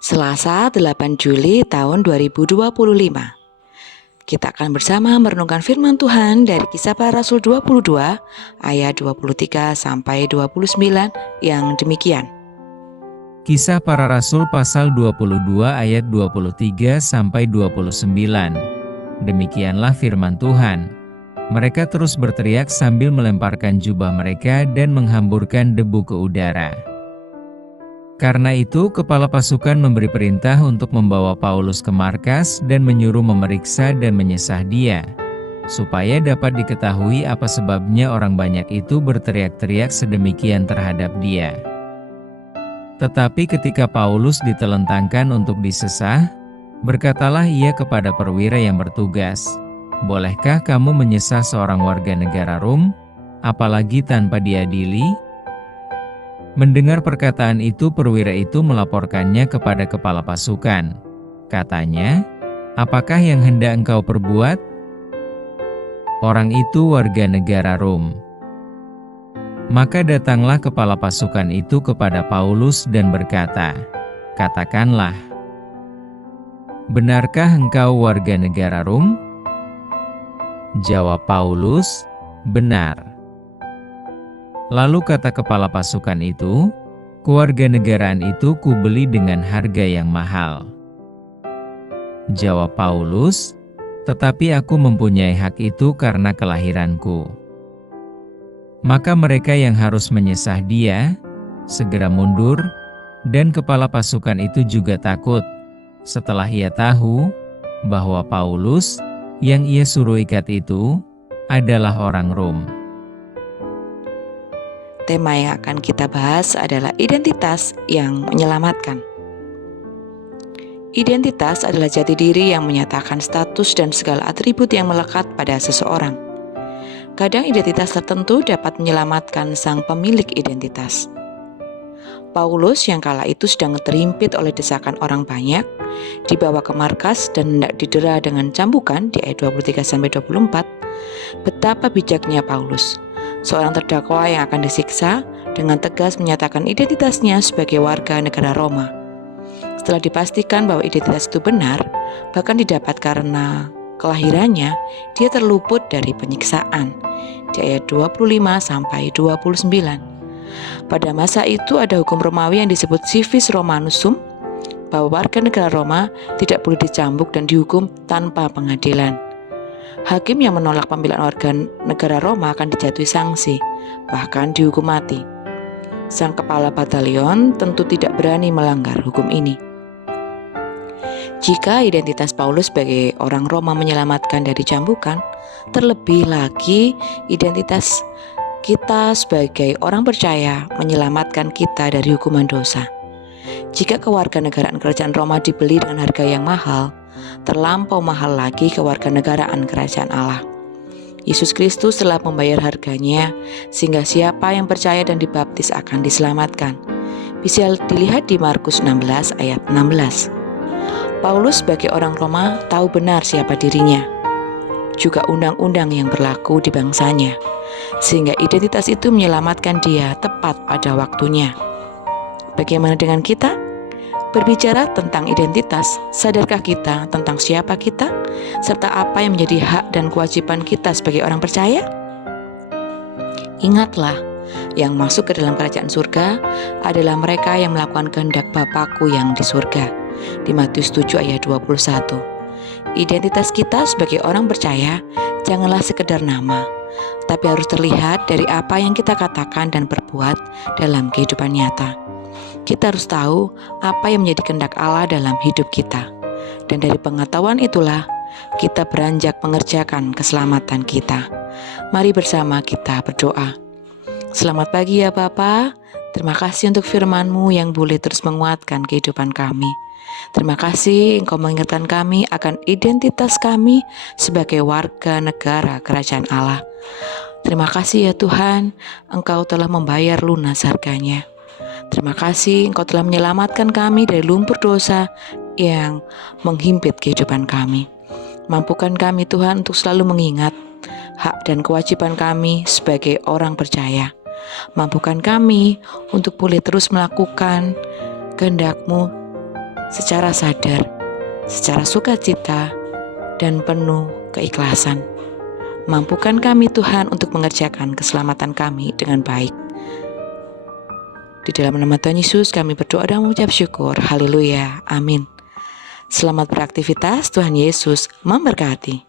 Selasa 8 Juli tahun 2025. Kita akan bersama merenungkan firman Tuhan dari Kisah Para Rasul 22 ayat 23 sampai 29 yang demikian. Kisah Para Rasul pasal 22 ayat 23 sampai 29. Demikianlah firman Tuhan. Mereka terus berteriak sambil melemparkan jubah mereka dan menghamburkan debu ke udara. Karena itu, kepala pasukan memberi perintah untuk membawa Paulus ke markas dan menyuruh memeriksa dan menyesah dia, supaya dapat diketahui apa sebabnya orang banyak itu berteriak-teriak sedemikian terhadap dia. Tetapi ketika Paulus ditelentangkan untuk disesah, berkatalah ia kepada perwira yang bertugas, "Bolehkah kamu menyesah seorang warga negara Rom, apalagi tanpa diadili?" Mendengar perkataan itu, perwira itu melaporkannya kepada kepala pasukan. Katanya, "Apakah yang hendak engkau perbuat?" Orang itu warga negara Rom. Maka datanglah kepala pasukan itu kepada Paulus dan berkata, "Katakanlah, benarkah engkau warga negara Rom?" Jawab Paulus, "Benar." Lalu kata kepala pasukan itu, "Kewarganegaraan itu kubeli dengan harga yang mahal." Jawab Paulus, "Tetapi aku mempunyai hak itu karena kelahiranku." Maka mereka yang harus menyesah dia, segera mundur, dan kepala pasukan itu juga takut, setelah ia tahu bahwa Paulus, yang ia suruh ikat itu, adalah orang Rom. Tema yang akan kita bahas adalah identitas yang menyelamatkan. Identitas adalah jati diri yang menyatakan status dan segala atribut yang melekat pada seseorang. Kadang identitas tertentu dapat menyelamatkan sang pemilik identitas. Paulus yang kala itu sedang terhimpit oleh desakan orang banyak, dibawa ke markas dan hendak didera dengan cambukan di ayat 23-24. Betapa bijaknya Paulus, seorang terdakwa yang akan disiksa, dengan tegas menyatakan identitasnya sebagai warga negara Roma. Setelah dipastikan bahwa identitas itu benar, bahkan didapat karena kelahirannya, dia terluput dari penyiksaan di ayat 25-29. Pada masa itu ada hukum Romawi yang disebut civis Romanus sum, bahwa warga negara Roma tidak boleh dicambuk dan dihukum tanpa pengadilan. Hakim yang menolak pembelaan warga negara Roma akan dijatuhi sanksi, bahkan dihukum mati. Sang kepala batalion tentu tidak berani melanggar hukum ini. Jika identitas Paulus sebagai orang Roma menyelamatkan dari cambukan, terlebih lagi identitas kita sebagai orang percaya menyelamatkan kita dari hukuman dosa. Jika kewarganegaraan kerajaan Roma dibeli dengan harga yang mahal, terlampau mahal lagi kewarganegaraan kerajaan Allah. Yesus Kristus telah membayar harganya, sehingga siapa yang percaya dan dibaptis akan diselamatkan. Bisa dilihat di Markus 16 ayat 16. Paulus sebagai orang Roma tahu benar siapa dirinya, juga undang-undang yang berlaku di bangsanya, sehingga identitas itu menyelamatkan dia tepat pada waktunya. Bagaimana dengan kita? Berbicara tentang identitas, sadarkah kita tentang siapa kita, serta apa yang menjadi hak dan kewajiban kita sebagai orang percaya? Ingatlah, yang masuk ke dalam kerajaan surga adalah mereka yang melakukan kehendak Bapa-Ku yang di surga. Di Matius 7 ayat 21. Identitas kita sebagai orang percaya janganlah sekedar nama, tapi harus terlihat dari apa yang kita katakan dan perbuat dalam kehidupan nyata. Kita harus tahu apa yang menjadi kehendak Allah dalam hidup kita. Dan dari pengetahuan itulah kita beranjak mengerjakan keselamatan kita. Mari bersama kita berdoa. Selamat pagi ya Bapa. Terima kasih untuk firman-Mu yang boleh terus menguatkan kehidupan kami. Terima kasih Engkau mengingatkan kami akan identitas kami sebagai warga negara kerajaan Allah. Terima kasih ya Tuhan, Engkau telah membayar lunas harganya. Terima kasih Engkau telah menyelamatkan kami dari lumpur dosa yang menghimpit kehidupan kami. Mampukan kami Tuhan untuk selalu mengingat hak dan kewajiban kami sebagai orang percaya. Mampukan kami untuk boleh terus melakukan kehendak-Mu secara sadar, secara sukacita, dan penuh keikhlasan. Mampukan kami Tuhan untuk mengerjakan keselamatan kami dengan baik. Di dalam nama Tuhan Yesus kami berdoa dan mengucap syukur. Haleluya. Amin. Selamat beraktivitas. Tuhan Yesus memberkati.